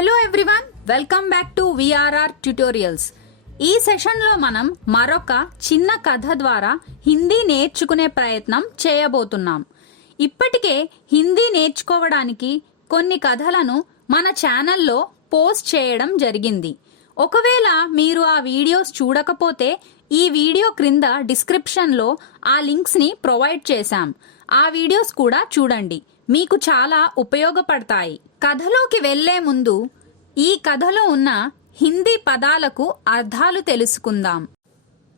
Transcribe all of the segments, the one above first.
Hello everyone, welcome back to VRR tutorials. ఈ సెషన్లో మనం మరొక చిన్న కథ ద్వారా హిందీ నేర్చుకునే ప్రయత్నం చేయబోతున్నాం. ఇప్పటికే హిందీ నేర్చుకోవడానికి కొన్ని కథలను మన ఛానల్లో పోస్ట్ చేయడం జరిగింది. ఒకవేళ మీరు ఆ వీడియోస్ చూడకపోతే ఈ వీడియో క్రింద డిస్క్రిప్షన్లో ఆ లింక్స్ని ప్రొవైడ్ చేశాం. ఆ వీడియోస్ కూడా చూడండి, మీకు చాలా ఉపయోగపడతాయి. కథలోకి వెళ్లే ముందు ఈ కథలో ఉన్న హిందీ పదాలకు అర్థాలు తెలుసుకుందాం.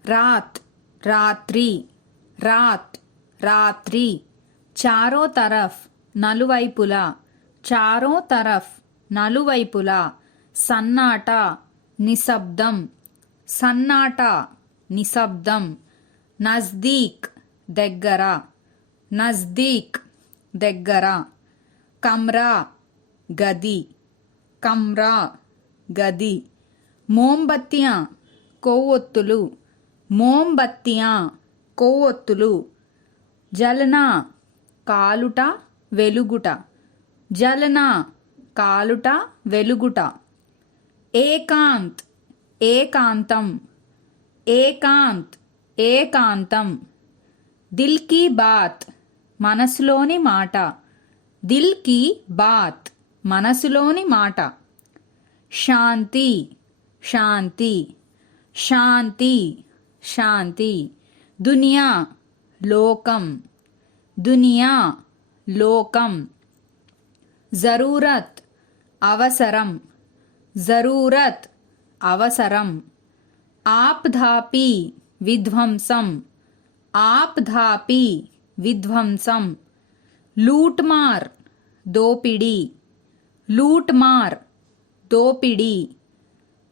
రాత్, రాత్రి, రాత్, రాత్రి. చారో తరఫ్, నలువైపులా, చారో తరఫ్, నలువైపులా. సన్నాట, నిశ్శబ్దం, సన్నాట, నిశ్శబ్దం. నజ్దీక్, దగ్గర, నజ్దీక్, దగ్గర. కమ్రా, గది, కమ్రా, గది. మోంబత్తియా, కొవ్వొత్తులు, మోంబత్తియా, కొవ్వొత్తులు. జలనా, కాలుట, వెలుగుట, జలనా, కాలుట, వెలుగుట. ఏకాంత్, ఏకాంతం, ఏకాంత్, ఏకాంతం. దిల్ కీ బాత్, మనసులోని మాట, దిల్ కీ బాత్, మనసులోని మాట. శాంతి, శాంతి, శాంతి, శాంతి. దునియా, లోకం, దునియా, లోకం. జరూరత్, అవసరం, జరూరత్, అవసరం. ఆప్ధాపి, విధ్వంసం, ఆప్ధాపి, విధ్వంసం. లూట్మార్, దోపిడి, లూట్మార్, దోపిడి.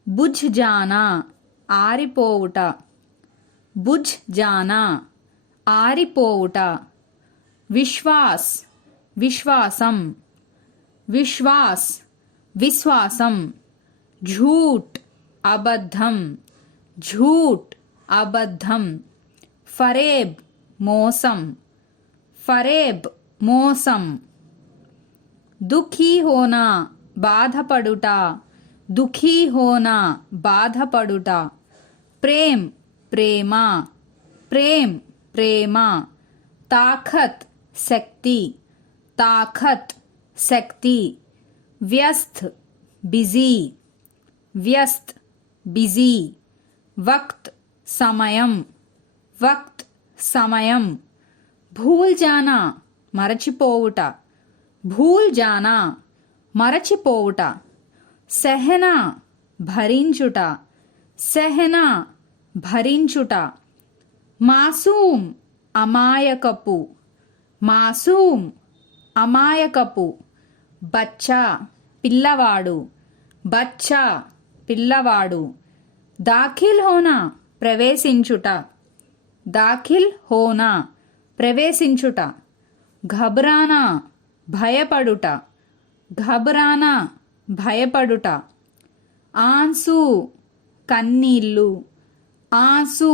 బుझ జానా, ఆరిపోవుట, బుझ జానా, ఆరిపోవుట. విశ్వాస్, విశ్వాసం, విశ్వాస్, విశ్వాసం. झूठ, అబద్ధం, झूठ, అబద్ధం. ఫరేబ్, మోసం, ఫరేబ్, మోసం. దుఃఖీ హోనా, బాధపడుట, దుఃఖీ హోనా, బాధపడుట. ప్రేమ్, ప్రేమ, ప్రేమ్, ప్రేమ. తాఖత్, శక్తి, తాఖత్, శక్తి. వ్యస్త్, బిజీ, వ్యస్త్, బిజీ. వక్త్, సమయం, వక్త్, సమయం. భూల్ జానా, మరచిపోవుట, భూల్ జానా, మరచిపోవుట. సహనా, భరించుట, సహనా, భరించుట. మాసూమ్, అమాయకపు, మాసూమ్, అమాయకపు. బచ్చా, పిల్లవాడు, బచ్చా, పిల్లవాడు. దాఖిల్ హోనా, ప్రవేశించుట, దాఖిల్ హోనా, ప్రవేశించుట. ఘబ్రానా, భయపడుట, ఘబ్రానా, భయపడుట. ఆన్సు, కన్నీళ్ళు, ఆన్సు,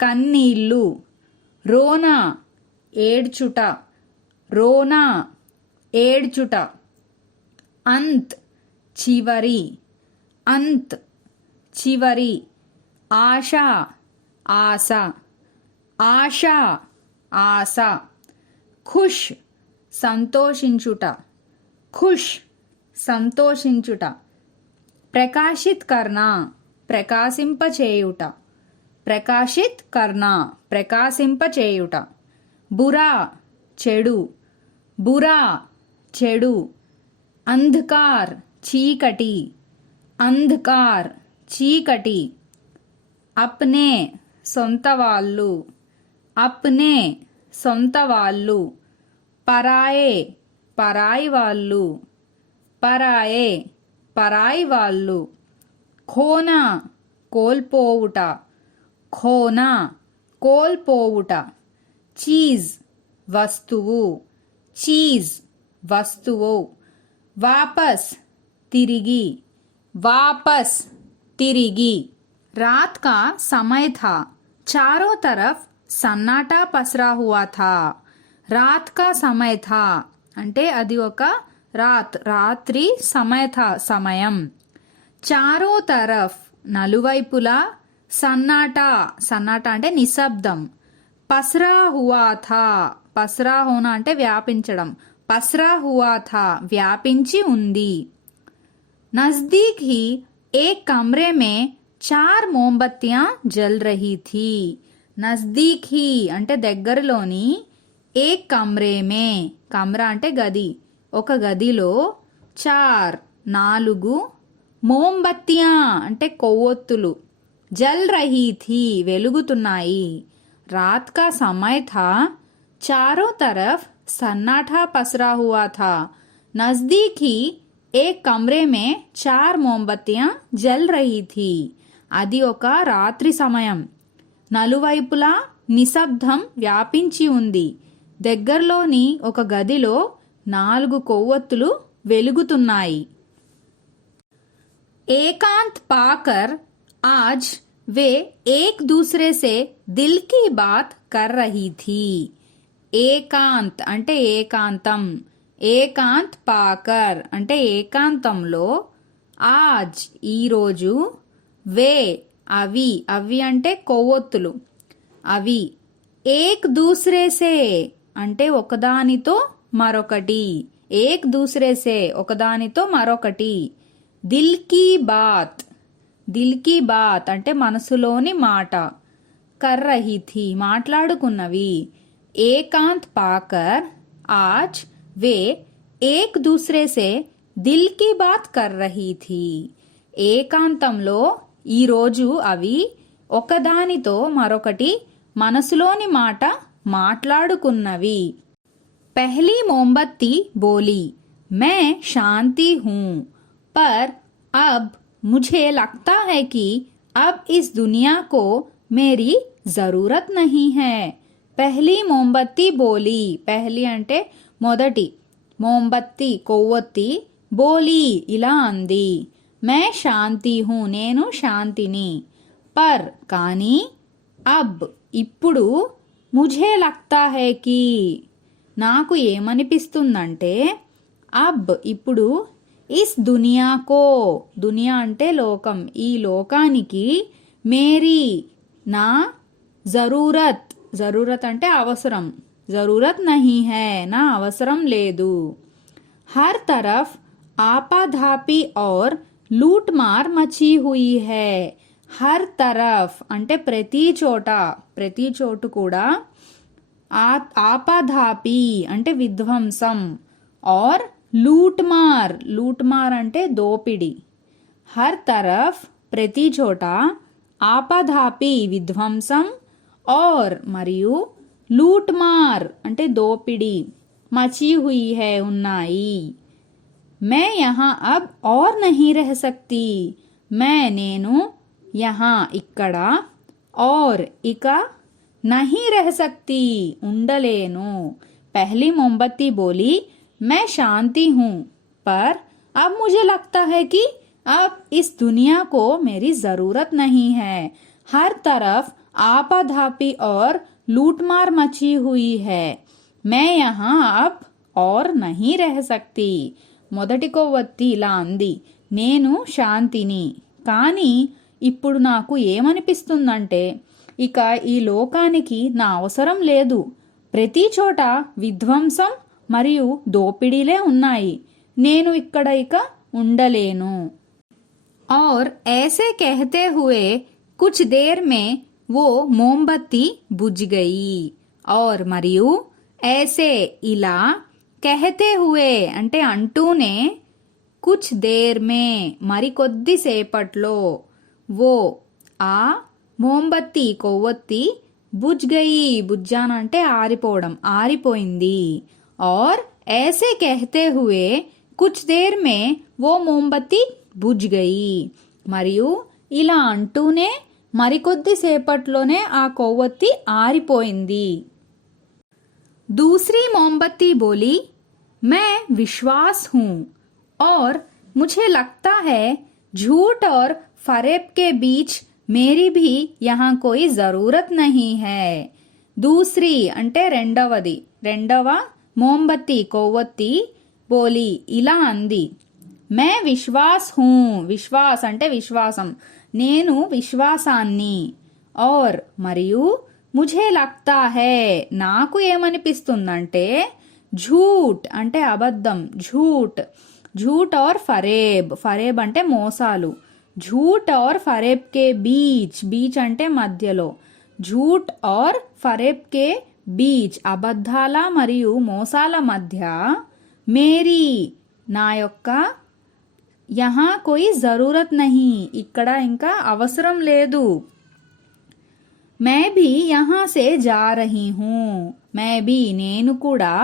కన్నీళ్ళు. రోనా, ఏడ్చుట, రోనా, ఏడ్చుట. అంత్, చివరి, అంత్, చివరి. ఆశ, ఆశ, ఆశ, ఆశ. ఖుష్, సంతోషించుట, ఖుష్, సంతోషించుట. ప్రకాశిత్ కర్నా, ప్రకాశింపచేయుట, ప్రకాశిత్ కర్నా, ప్రకాశింపచేయుట. బురా, చెడు, బురా, చెడు. అంధకార్, చీకటి, అంధకార్, చీకటి. అప్నే, సొంత వాళ్ళు, అప్నే, సొంత వాళ్ళు. పరాయే, పరాయి వాళ్ళు, పరాయే, పరాయి వాళ్ళు. ఖోనా, కోల్పోవుట, ఖోనా, కోల్పోవుట. చీజ్, వస్తువు, చీజ్, వస్తువు. వాపస్, తిరిగి, वापस, तिरिगी. रात का समय था, चारों तरफ సన్నాటా పసరా హువా థా. రాత్ కా సమయ థా అంటే అది ఒక रात रात्रि समय था సమయం. చారో తరఫ్ నలువైపులా, సన్నాటా సన్నాటా అంటే నిశ్శబ్దం. పసరా హువా థా పసరా హోనా అంటే వ్యాపించడం. పసరా హువా థా వ్యాపించి ఉంది. నజ్దీక్ హీ ఏక్ కమరే మే 4 మోంబత్తియాं జల్ రహీ థీ. నజ్దీక్ హీ అంటే దగ్గరలోని, ఏక్ కమరే మే కమరా అంటే గది, ఒక గదిలో, 4 మోంబత్తియాं అంటే కొవ్వొత్తులు, జల్ రహీ థీ వెలుగుతున్నాయి. రాత్ కా సమయ థా, చారో తరఫ్ సన్నాటా పసరా హువా థా. నజ్దీక్ హీ ఏక్ కమరే మే 4 మోంబత్తియాं జల్ రహీ థీ. అది ఒక రాత్రి సమయం. నలువైపులా నిశ్శబ్దం వ్యాపించి ఉంది. దగ్గరలోని ఒక గదిలో 4 కొవ్వొత్తులు వెలుగుతున్నాయి. ఏకాంత్ పాకర్ आज वे एक दूसरे से दिल की बात कर रही थी. ఏకాంత్ అంటే ఏకాంతం. ఏకాంత్ పాకర్ అంటే ఏకాంతంలో, ఆజ్ ఈరోజు, వే అవి అవి అంటే కొవ్వొత్తులు అవి, ఏక్ దూసరేసే అంటే ఒకదానితో మరొకటి, ఏక్ దూసరేసే ఒకదానితో మరొకటి. దిల్ కీ బాత్ దిల్ కీ బాత్ అంటే మనసులోని మాట. కర్ రహీ థీ మాట్లాడుకున్నవి. ఏకాంత్ పాకర్ ఆజ్ వే ఏక్ దూసరే సే దిల్ కీ బాత్ కర్ రహీ థీ. ఏకాంతంలో ఈరోజు అవి ఒకదానితో మరొకటి మనసులోని మాట మాట్లాడుకున్నవి. पहली मोमबत्ती बोली, मैं शांति हूँ, पर अब मुझे लगता है कि अब इस दुनिया को मेरी जरूरत नहीं है. पहली मोमबत्ती बोली, पहली అంటే మొదటి, మోంబత్తి కొవ్వొత్తి, బోలి ఇలా అంది, मैं शांति हूँ నేను శాంతిని, पर కానీ, अब ఇప్పుడు, मुझे लगता है कि నాకు ఏమనిపిస్తుందంటే, అబ్ ఇప్పుడు, ఇస్ దునియాకో దునియా అంటే లోకం, ఈ లోకానికి, మేరీ నా, జరూరత్ జరూరత్ అంటే అవసరం, జరూరత్ నహీ హై నా అవసరం లేదు. హర్ తరఫ్ ఆపాధాపి ఔర్ లూట్ మార్ మచీ హుయి హై. హర్ తరఫ్ అంటే ప్రతి చోట, ప్రతి చోటు కూడా, ఆపాధాపి అంటే విధ్వంసం, और లూట్మార్ లూట్మార్ అంటే దోపిడి. హర్ తరఫ్ ప్రతి చోట, ఆపాధాపి విధ్వంసం, और మరియు లూట్మార్ అంటే దోపిడి, మచీ హుయి హై ఉన్నాయి. मैं यहाँ अब और नहीं रह सकती. मैं నేను, यहाँ ఇక్కడ, और ఇక, नहीं रह सकती ఉండలేను. पहली मोमबत्ती बोली, मैं शांति हूँ, पर अब मुझे लगता है कि अब इस दुनिया को मेरी जरूरत नहीं है. हर तरफ आपाधापी और लूटमार मची हुई है. मैं यहाँ अब और नहीं रह सकती. మొదటి కొవ్వొత్తి ఇలా అంది, నేను శాంతిని, కానీ ఇప్పుడు నాకు ఏమనిపిస్తుందంటే, ఇక ఈ లోకానికి నా అవసరం లేదు. ప్రతి చోట విధ్వంసం మరియు దోపిడీలే ఉన్నాయి. నేను ఇక్కడ ఇక ఉండలేను. और ऐसे कहते हुए कुछ देर में वो मोमबत्ती बुझ गई. और మరియు ऐसे ఇలా, कहते हुए అంటే అంటూనే, కుచ్ దేర్ మే మరికొద్ది సేపట్లో, वो ఆ మోంబత్తి కొవ్వొత్తి, బుజ్ గయి బుజ్జాన అంటే ఆరిపోవడం, ఆరిపోయింది. और ऐसे कहते हुए कुछ देर में वो मोमबत्ती బుజ్ గయి మరియు ఇలా అంటూనే మరికొద్ది సేపట్లోనే ఆ కొవ్వొత్తి ఆరిపోయింది. दूसरी मोमबत्ती बोली, मैं विश्वास हूँ, और मुझे लगता है झूठ और फरेब के बीच मेरी भी यहाँ कोई जरूरत नहीं है. दूसरी అంటే రెండవది, రెండవ మోంబత్తి కొవ్వొత్తి, బోలి ఇలా అంది. మే విశ్వాస్ హూ, విశ్వాస్ అంటే విశ్వాసం, నేను విశ్వాసాన్ని. और మరియు ముఝే లగ్తా హై, నాకు ఏమనిపిస్తుందంటే, झूठ అంటే అబద్ధం, झूठ झूठ और फरेब, फरेब అంటే మోసాలు, झूठ और फरेब के बीच, बीच అంటే మధ్యలో, झूठ और फरेब के बीच అబద్ధాల మరియు మోసాల మధ్య, మేరీ నా యొక్క, యహా కోయి జరూరత్ నహీ ఇక్కడ ఇంకా అవసరం లేదు, मैं भी यहाँ से जा रही हूँ, मैं भी నేను కూడా,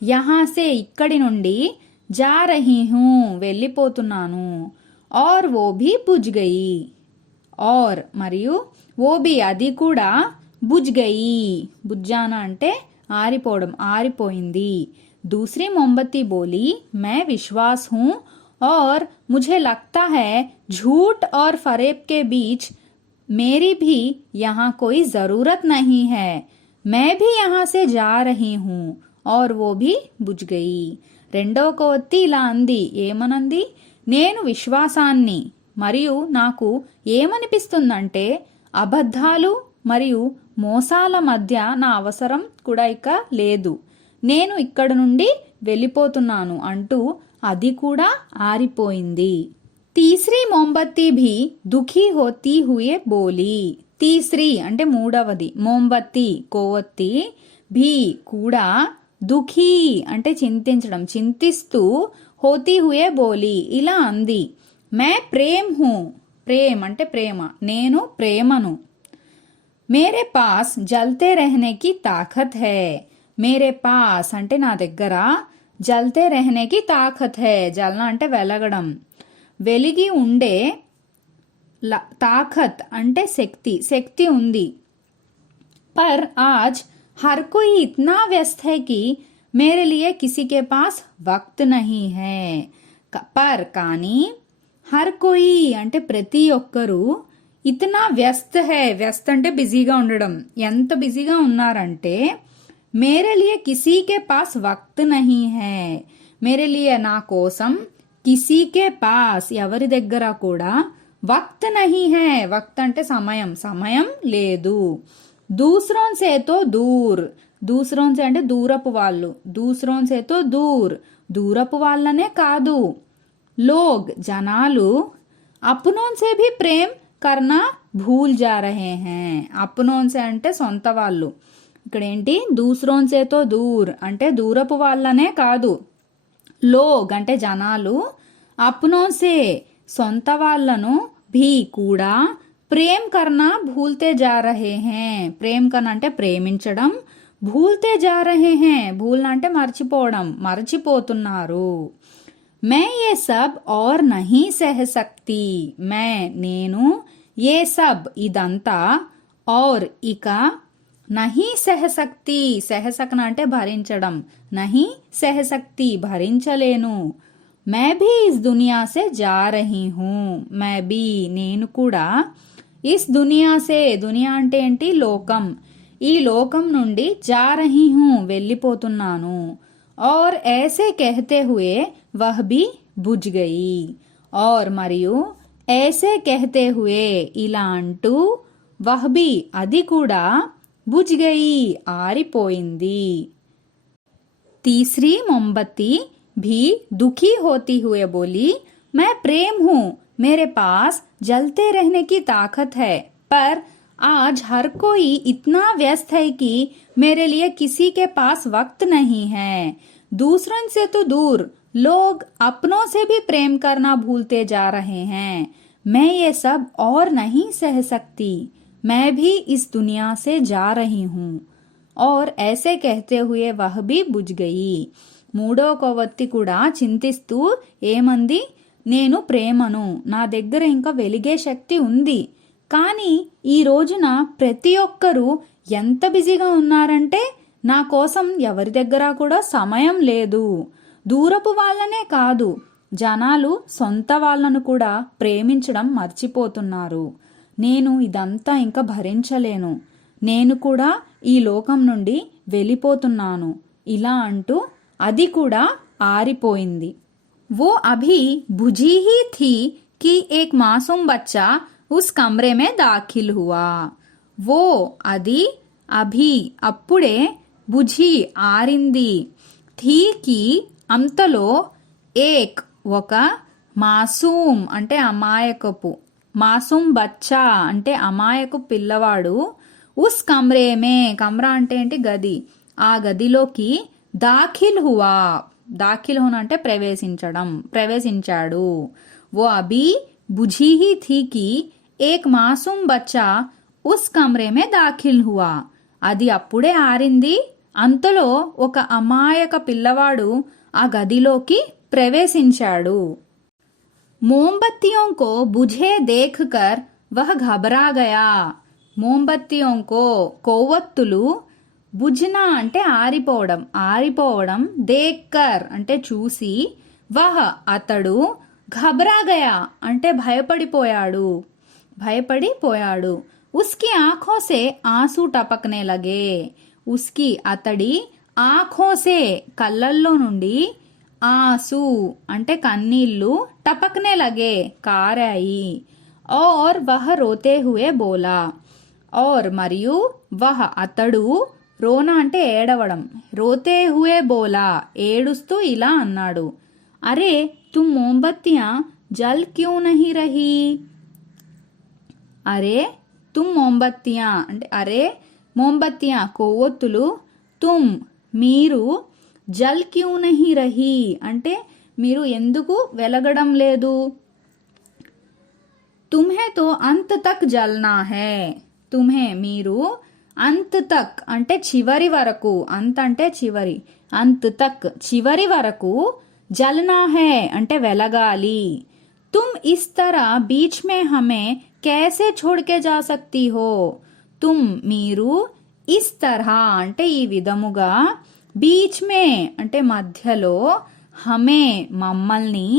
यहाँ से ఇక్కడి నుండి, जा रही हूँ వెళ్ళిపోతున్నాను, और वो भी बुझ गई, और మరియు वो भी అది కూడా, बुझ गई బుజ్జానా అంటే ఆరిపోవడం, ఆరిపోయింది. दूसरी मोमबत्ती बोली, मैं विश्वास हूँ और मुझे लगता है झूठ और फरेब के बीच मेरी भी यहाँ कोई जरूरत नहीं है, मैं भी यहाँ से जा रही हूँ और वो भी बुझ गई. రెండవ కొవ్వొత్తి ఇలా అంది, ఏమనంది, నేను విశ్వాసాన్ని మరియు నాకు ఏమనిపిస్తుందంటే, అబద్ధాలు మరియు మోసాల మధ్య నా అవసరం కూడా ఇక లేదు, నేను ఇక్కడ నుండి వెళ్ళిపోతున్నాను అంటూ అది కూడా ఆరిపోయింది. తీసరీ మోంబత్తి భీ దుఖీ హోతీ హుయే బోలి, తీసరీ అంటే మూడవది, మోంబత్తి కొవ్వొత్తి, భీ కూడా, దుఖీ అంటే చింతించడం, చింతిస్తూ, హోతీ హుయే బోలి ఇలా అంది, మే ప్రేమ్ హూ, ప్రేమ్ అంటే ప్రేమ, నేను ప్రేమను, మేరే పాస్ జల్తే రహనే కి తాకత్ హై, మేరే పాస్ అంటే నా దగ్గర, జల్తే రహనే కి తాకత్ హై జల్నా అంటే వెలగడం, వెలిగి ఉండే, తాకత్ అంటే శక్తి, శక్తి ఉంది. पर आज हर कोई इतना व्यस्त है कि मेरे लिए किसी के पास वक्त नहीं है. पर కానీ, హర్ కోయి అంటే ప్రతి ఒక్కరూ, ఇతనా వ్యస్త హై, వ్యస్త అంటే బిజీగా ఉండడం, ఎంత బిజీగా ఉన్నారంటే, మేరే లియే కిసీ కే పాస్ వక్త్ నహీ హై, మేరే లియే నా కోసం, కిసీ కే పాస్ ఎవరి దగ్గర కూడా, వక్త్ నహీ హై, వక్త్ అంటే సమయం, సమయం లేదు. దూసరోం సే తో దూర్, దూసరోం సే అంటే దూరపు వాళ్ళు, దూసరోం సే తో దూర్ దూరపు వాళ్ళనే కాదు, లోగ్ జనాలు, అప్నోన్ సే భీ ప్రేమ్ కర్నా భూల్ జా రహే హై, అప్నోన్ సే అంటే సొంత వాళ్ళు, ఇక్కడ ఏంటి, దూసరోన్ సే తో దూర్ అంటే దూరపు వాళ్ళనే కాదు, లోగ్ అంటే జనాలు, అప్నోన్ సే సొంత వాళ్ళను, భీ కూడా, ప్రేమ్ కర్నా భూల్తే జా రహే హై, ప్రేమ్ కర్నా అంటే ప్రేమించడం, భూల్తే జా రహే హై భూల్ అంటే మర్చిపోవడం, మర్చిపోతున్నారు. మే ఏ సబ్ ఔర్ నహీ సహ సక్తి, మే నేను, ఏ సబ్ ఇదంతా, ఔర్ ఇక, నహీ సహసక్తి, సహసక్న అంటే భరించడం, నహీ సహసక్తి భరించలేను. మే భీ ఇస్ దునియా సే జా రహీ హూ, మే భీ నేను కూడా, ఇస్ దునియా సే, దునియా అంటే ఏంటి, లోకం, ఈ లోకం నుండి, జా రహీ హూ వెళ్ళిపోతున్నాను. और ऐसे कहते हुए वह भी बुझ गई, और మరియు ऐसे कहते हुए ఇలా అంటూ, वह भी అది కూడా, बुझ गई ఆరిపోయింది. तीसरी मोमबत्ती भी दुखी होती हुए बोली, मैं प्रेम हूँ, मेरे पास जलते रहने की ताकत है, पर आज हर कोई इतना व्यस्त है कि मेरे लिए किसी के पास वक्त नहीं है. दूसरों से तो दूर, लोग अपनों से भी प्रेम करना भूलते जा रहे हैं. मैं ये सब और नहीं सह सकती, मैं भी इस दुनिया से जा रही हूँ. और ऐसे कहते हुए वह भी बुझ गई. మూడో కొవ్వొత్తి కూడా చింతిస్తూ ఏమంది, నేను ప్రేమను, నా దగ్గర ఇంకా వెలిగే శక్తి ఉంది, కానీ ఈ రోజున ప్రతి ఒక్కరూ ఎంత బిజీగా ఉన్నారంటే, నా కోసం ఎవరి దగ్గర కూడా సమయం లేదు. దూరపు వాళ్ళనే కాదు, జనాలు సొంత వాళ్ళను కూడా ప్రేమించడం మర్చిపోతున్నారు. నేను ఇదంతా ఇంకా భరించలేను, నేను కూడా ఈ లోకం నుండి వెళ్ళిపోతున్నాను ఇలా అంటూ అది కూడా ఆరిపోయింది. वो अभी बुझी ही थी कि एक मासूम बच्चा उस कमरे में दाखिल हुआ. वो అది అభి అప్పుడే బుझी ఆరింది థీ కి అంతలో ఏక్ ఒక మాసూమ్ అంటే అమాయకపు మాసూమ్ బచ్చా అంటే అమాయకు పిల్లవాడు ఉస్ కమ్రేమే కమ్రా అంటే ఏంటి గది ఆ గదిలోకి దాఖిల్ హువా దాఖిల్ హోనా అంటే ప్రవేశించాడు. वो अभी बुझी ही थी कि एक मासूम बच्चा उस कमरे में दाखिल हुआ. అది అప్పుడే ఆరింది అంతలో ఒక అమాయక పిల్లవాడు ఆ గదిలోకి ప్రవేశించాడు. मोमबत्तियों को बुझे देखकर वह घबरा गया. मोमबत्तियों को కొవ్వొత్తులు బుజ్నా అంటే ఆరిపోవడం దేక్కర్ అంటే చూసి వహ్ అతడు ఘబరాగయా అంటే భయపడిపోయాడు. ఉస్కి ఆంఖోసే ఆంసూ టపకనే లగే. ఉస్కి అతడి ఆంఖోసే కళ్ళల్లో నుండి ఆంసూ అంటే కన్నీళ్లు టపకనే లగే కారాయి. ఔర్ వహ్ రోతే హుయే బోలా. ఔర్ మరియు వహ్ అతడు రోనా అంటే ఏడవడం రోతే హుయే బోలా ఏడుస్తూ ఇలా అన్నాడు. అరే తుమ్ మోంబత్తియా జల్ క్యూ నహీ రహీ. అరే తుమ్ మోంబత్తియా అంటే అరే మోంబత్తియా కొవ్వొత్తులు తుమ్ మీరు జల్ క్యూ నహీ రహీ అంటే మీరు ఎందుకు వెలగడం లేదు. తుమ్హే తో అంత్ తక్ జల్నా హై. తుమ్హే మీరు అంత్ తక్ అంటే చివరి వరకు అంత్ అంటే చివరి అంత్ తక్ చివరి వరకు జల్నా హై అంటే వెలగాలి. తుమ్ ఇస్ తరా బీచ్ మే హమే कैसे छोड़ के जा सकती हो. తుమ్ మీరు ఇస్ తరహా అంటే ఈ విధముగా బీచ్ మే అంటే మధ్యలో హమే మమ్మల్ని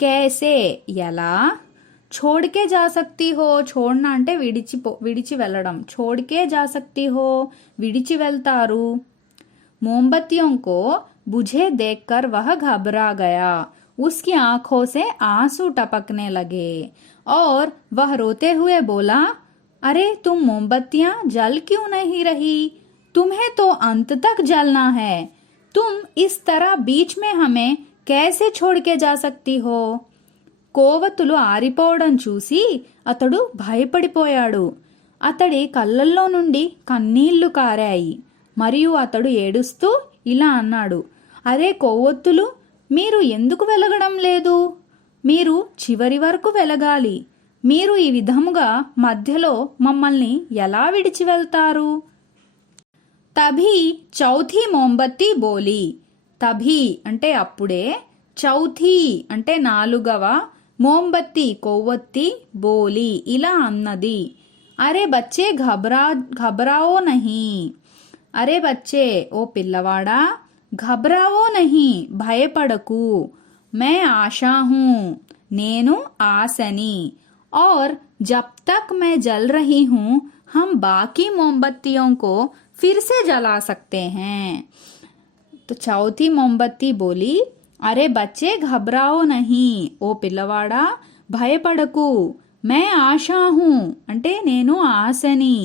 कैसे ఎలా छोड़के जा सकती हो छोड़ना అంటే విడిచి వెళ్ళడం छोड़के जा सकती हो విడిచి వెళ్తారు. मोमबत्तियों को बुझे देखकर वह घबरा गया. उसकी आंखों से आंसू टपकने लगे और वह रोते हुए बोला अरे तुम मोमबत्तियां जल क्यों नहीं रही. तुम्हें तो अंत तक जलना है. तुम इस तरह बीच में हमें कैसे छोड़ के जा सकती हो. కోవతులు ఆరిపోవడం చూసి అతడు భయపడిపోయాడు. అతడి కళ్ళల్లో నుండి కన్నీళ్లు కారాయి. మరియు అతడు ఏడుస్తూ ఇలా అన్నాడు. అరే కొవ్వొత్తులు మీరు ఎందుకు వెలగడం లేదు. మీరు చివరి వరకు వెలగాలి. మీరు ఈ విధముగా మధ్యలో మమ్మల్ని ఎలా విడిచి వెళ్తారు. తభీ చౌథీ మోంబత్తి బోలి. తభీ అంటే అప్పుడే చౌథీ అంటే నాలుగవ మోంబత్తి కొవ్వొత్తి బోలి ఇలా అన్నది. అరే బచ్చే ఘబరావో నహీ. అరే బచ్చే ఓ పిల్లవాడా ఘబరావో నహీ భయపడకు. మే ఆశా హూ నేను ఆశని. और जब तक मैं जल रही हूँ हम बाकी मोमबत्तियों को फिर से जला सकते हैं. तो चौथी मोमबत्ती बोली अरे बच्चे घबराओ नहीं ओ పిల్లవాడా భయపడకు. మే ఆశా హూ అంటే నేను ఆశని.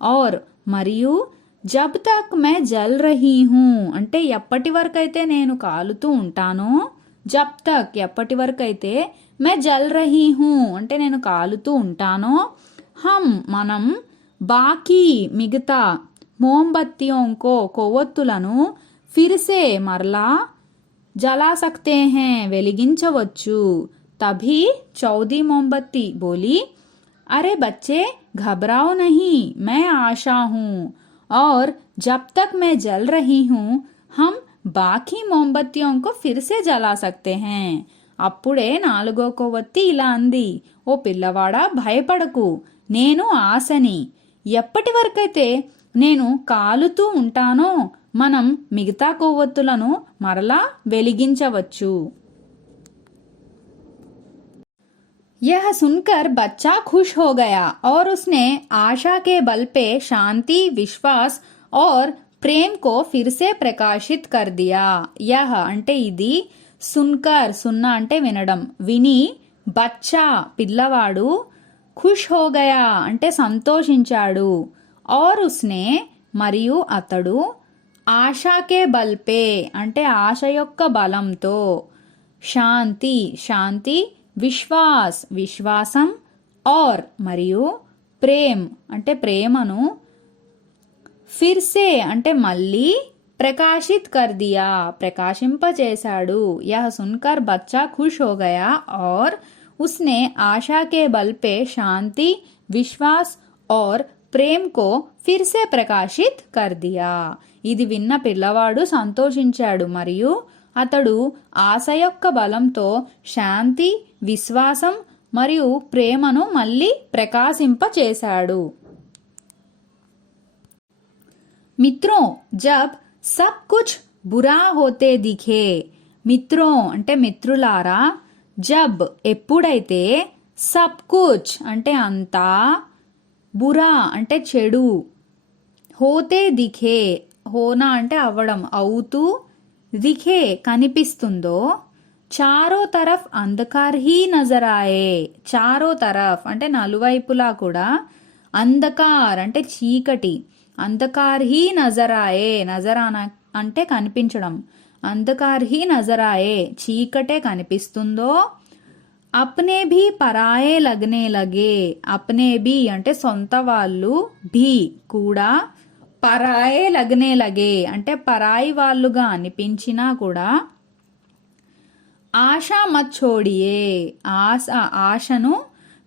और మరియు జబ్ తక్ మే జల్ రహీ హూ అంటే ఎప్పటి వరకైతే నేను కాలుతూ ఉంటానో జబ్ తక్ ఎప్పటి వరకైతే మే జల్ రహీ హూ అంటే నేను కాలుతూ ఉంటానో హమ్ మనం బాకీ మిగతా మోంబత్తియోంకో కొవ్వొత్తులను ఫిర్సే మరలా జలా సక్తే హే వెలిగించవచ్చు. తభీ చౌదీ మోంబత్తి బోలి अरे बच्चे घबराओ नहीं मैं आशा हूँ और जब तक मैं जल रही हूँ हम बाकी मोमबत्तियों को फिर से जला सकते हैं. అప్పుడే నాలుగో కొవ్వొత్తి ఇలా అంది. ఓ పిల్లవాడా భయపడకు నేను ఆశని. ఎప్పటి వరకైతే నేను కాలుతూ ఉంటానో మనం మిగతా కొవ్వొత్తులను మరలా వెలిగించవచ్చు. यह सुनकर बच्चा खुश हो गया और उसने आशा के बल पे शांति विश्वास और ప్రేమ్ కో ఫిర్ సే ప్రకాశిత్ కర్ దియా. యహ అంటే ఇది, సున్కర్ సున్నా అంటే వినడం, విని, బచ్చా పిల్లవాడు, ఖుష్ హో గయా అంటే సంతోషించాడు, ఔర్ ఉస్నే మరియు అతడు, ఆశాకే బల్పే అంటే ఆశ యొక్క బలంతో, శాంతి శాంతి, విశ్వాస్ విశ్వాసం, ఔర్ మరియు, ప్రేమ్ అంటే ప్రేమను, ఫిర్సే అంటే మళ్ళీ, ప్రకాశిత్ కర్ దియా ప్రకాశింపచేశాడు. యహ సున్కర్ బచ్చా ఖుష్ హో గయా ఔర్ ఉస్నే ఆశా కే బల్ పే శాంతి, విశ్వాస్ ఔర్ ప్రేమ్ కో ఫిర్ సే ప్రకాశిత్ కర్ దియా. ఇది విన్న పిల్లవాడు సంతోషించాడు మరియు అతడు ఆశ యొక్క బలంతో శాంతి, విశ్వాసం మరియు ప్రేమను మళ్ళీ ప్రకాశింపచేశాడు. మిత్రోं जब सब कुछ बुरा होते दिखे. మిత్రోं అంటే మిత్రులారా, జబ్ ఎప్పుడైతే, సబ్ కుచ్ అంటే అంతా, బురా అంటే చెడు, హోతే దిఖే హోనా అంటే అవ్వడం అవుతూ, దిఖే కనిపిస్తుందో, చారో తరఫ్ అంధకార్ హీ నజరాయే. చారో తరఫ్ అంటే నలువైపులా కూడా, అంధకార్ అంటే చీకటి, అంధకార్ హీ నజరాయే నజరానా అంటే కనిపించడం, అంధకార్ హీ నజరాయే చీకటే కనిపిస్తుందో, అప్నే భీ పరాయే లగ్నే లగే. అప్నే భీ అంటే సొంత వాళ్ళు, భీ కూడా, పరాయే లగ్నే లగే అంటే పరాయి వాళ్ళుగా అనిపించినా కూడా, ఆశా మత్ ఛోడియే ఆశను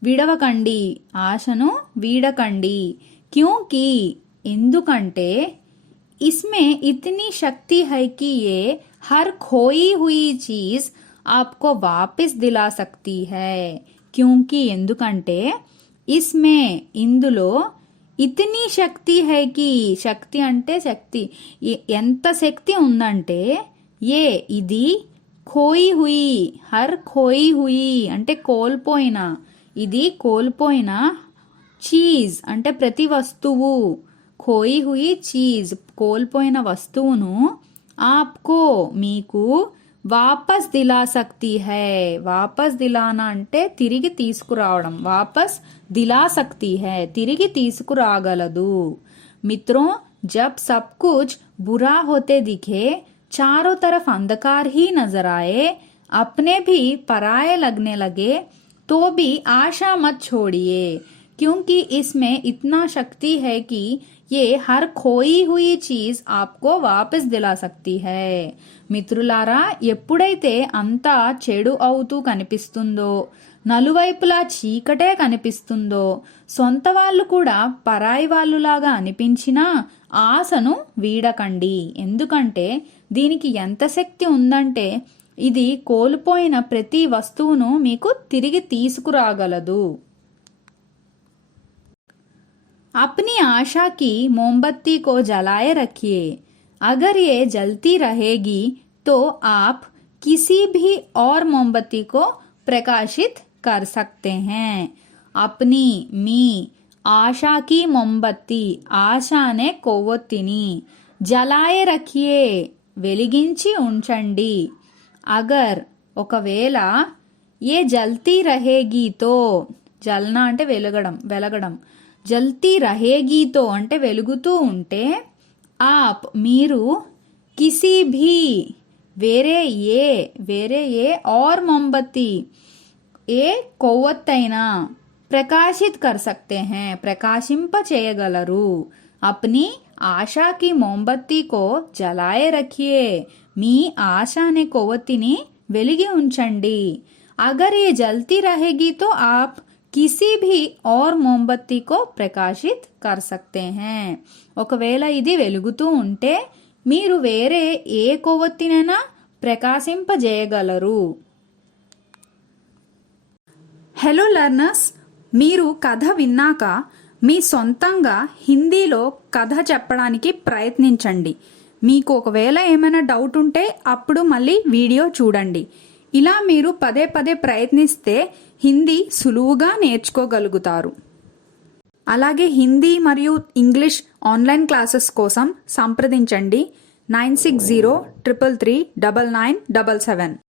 విడవకండి, ఆశను వీడకండి. క్యూంకి ఎందుకంటే, ఇస్మే ఇతనీ శక్తి హై కి యే హర్ ఖోయి హుయి చీజ్ ఆప్కో వాపిస్ దిలా సక్తి హై. క్యూంకి ఎందుకంటే, ఇస్మే ఇందులో, ఇతనీ శక్తి హై కి శక్తి అంటే శక్తి, ఎంత శక్తి ఉందంటే, ఏ ఇది, ఖోయి హుయి హర్ ఖోయి హుయి అంటే కోల్పోయిన, ఇది కోల్పోయిన, చీజ్ అంటే ప్రతి వస్తువు, ఖోయి హుయి చీజ్ కోల్పోయిన వస్తువును, ఆప్కో మీకు, వాపస్ దిలా సక్తి హై. వాపస్ దిలానా అంటే తిరిగి తీసుకురావడం, వాపస్ దిలా సక్తి హై తిరిగి తీసుకురాగలదు. మిత్రోं जब सब कुछ बुरा होते दिखे, चारों तरफ अंधकार ही नजर आए, अपने भी पराये लगने लगे, तो भी आशा मत छोड़िए, क्योंकि इसमें इतना शक्ति है कि ये हर खोई हुई चीज आपको वापस दिला सकती है. మిత్రులారా, ఎప్పుడైతే అంతా చెడు అవుతూ కనిపిస్తుందో, నలువైపులా చీకటే కనిపిస్తుందో, సొంత వాళ్ళు కూడా పరాయి వాళ్ళులాగా అనిపించినా ఆశను వీడకండి. ఎందుకంటే దీనికి ఎంత శక్తి ఉందంటే, ఇది కోల్పోయిన ప్రతి వస్తువును మీకు తిరిగి తీసుకురాగలదు. अपनी आशा की मोमबत्ती को जलाए रखिए. अगर ये जलती रहेगी तो आप किसी भी और मोमबत्ती को प्रकाशित कर सकते हैं. अपनी मी आशा की मोमबत्ती आशा ने కొవ్వొత్తిని, జలాయే రఖియే వెలిగించి ఉంచండి, అగర్ ఒకవేళ, ఏ జల్తీ రహేగీతో జల్నా అంటే వెలగడం, జల్తీ రహేగీతో అంటే వెలుగుతూ ఉంటే, ఆప్ మీరు, కిసీ భీ వేరే ఏ और मोमबत्ती ఏ కొవ్వొత్తైనా, ప్రకాశిత్ కర్ సక్తే హై ప్రకాశింప చేయగలరు. అప్ని ఆశా కి మోంబత్తి కో జలాయే రఖియే మీ ఆశ అనే కొవ్వొత్తిని వెలిగి ఉంచండి. అగర్ ఏ జల్తీ రహేగి తో ఆప్ కిసీ భీ और मोमबत्ती को ప్రకాశిత్ కర్ సక్తే హై. ఒకవేళ ఇది వెలుగుతూ ఉంటే మీరు వేరే ఏ కొవ్వొత్తినైనా ప్రకాశింపజేయగలరు. హలో లర్నర్స్, మీరు కథ విన్నాక మీ సొంతంగా హిందీలో కథ చెప్పడానికి ప్రయత్నించండి. మీకు ఒకవేళ ఏమైనా డౌట్ ఉంటే అప్పుడు మళ్ళీ వీడియో చూడండి. ఇలా మీరు పదే పదే ప్రయత్నిస్తే హిందీ సులువుగా నేర్చుకోగలుగుతారు. అలాగే హిందీ మరియు ఇంగ్లీష్ ఆన్లైన్ క్లాసెస్ కోసం సంప్రదించండి 9603339977.